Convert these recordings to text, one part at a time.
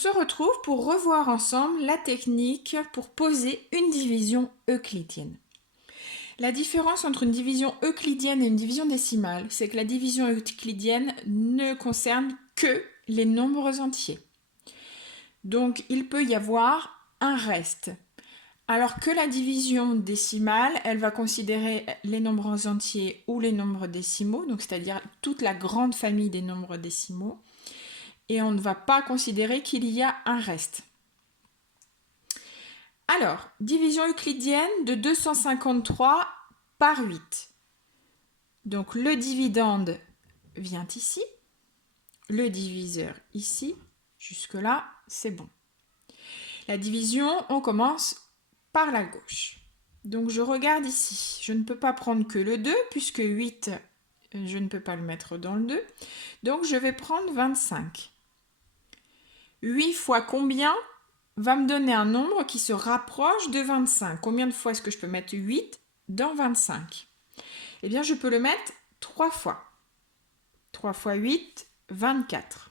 se retrouve pour revoir ensemble la technique pour poser une division euclidienne. La différence entre une division euclidienne et une division décimale, c'est que la division euclidienne ne concerne que les nombres entiers. Donc, il peut y avoir un reste. Alors que la division décimale, elle va considérer les nombres entiers ou les nombres décimaux, donc c'est-à-dire toute la grande famille des nombres décimaux, et on ne va pas considérer qu'il y a un reste. Alors, division euclidienne de 253 par 8. Donc le dividende vient ici, le diviseur ici, jusque-là, c'est bon. La division, on commence par la gauche. Donc je regarde ici, je ne peux pas prendre que le 2, puisque 8, je ne peux pas le mettre dans le 2. Donc je vais prendre 25. 8 fois combien va me donner un nombre qui se rapproche de 25. Combien de fois est-ce que je peux mettre 8 dans 25? Eh bien, je peux le mettre 3 fois. 3 fois 8, 24.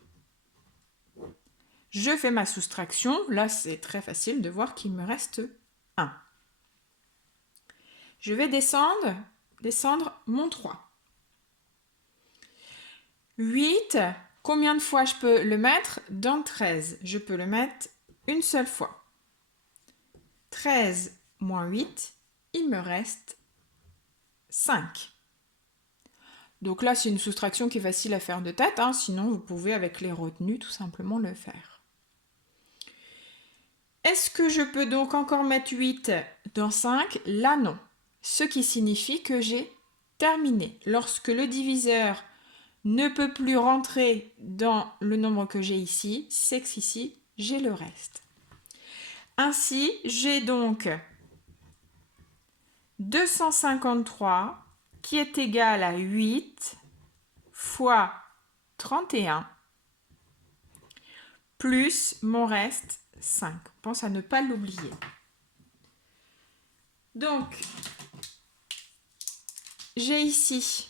Je fais ma soustraction. Là, c'est très facile de voir qu'il me reste 1. Je vais descendre mon 3. 8, combien de fois je peux le mettre dans 13? Je peux le mettre une seule fois. 13 moins 8, il me reste 5. Donc là, c'est une soustraction qui est facile à faire de tête, hein, sinon vous pouvez avec les retenues tout simplement le faire. Est-ce que je peux donc encore mettre 8 dans 5? Là, non. Ce qui signifie que j'ai terminé. Lorsque le diviseur ne peut plus rentrer dans le nombre que j'ai ici, c'est qu'ici, j'ai le reste. Ainsi, j'ai donc 253 qui est égal à 8 fois 31 plus mon reste 5. Pense à ne pas l'oublier. Donc, j'ai ici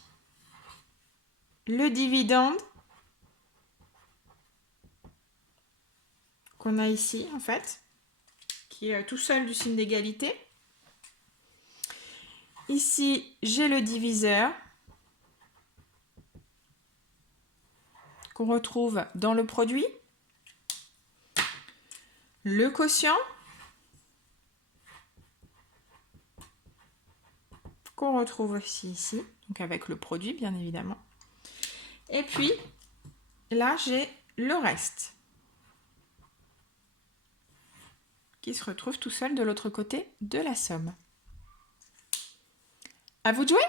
le dividende qu'on a ici, en fait, qui est tout seul du signe d'égalité. Ici, j'ai le diviseur qu'on retrouve dans le produit, le quotient qu'on retrouve aussi ici, donc avec le produit bien évidemment. Et puis là, j'ai le reste qui se retrouve tout seul de l'autre côté de la somme. À vous de jouer!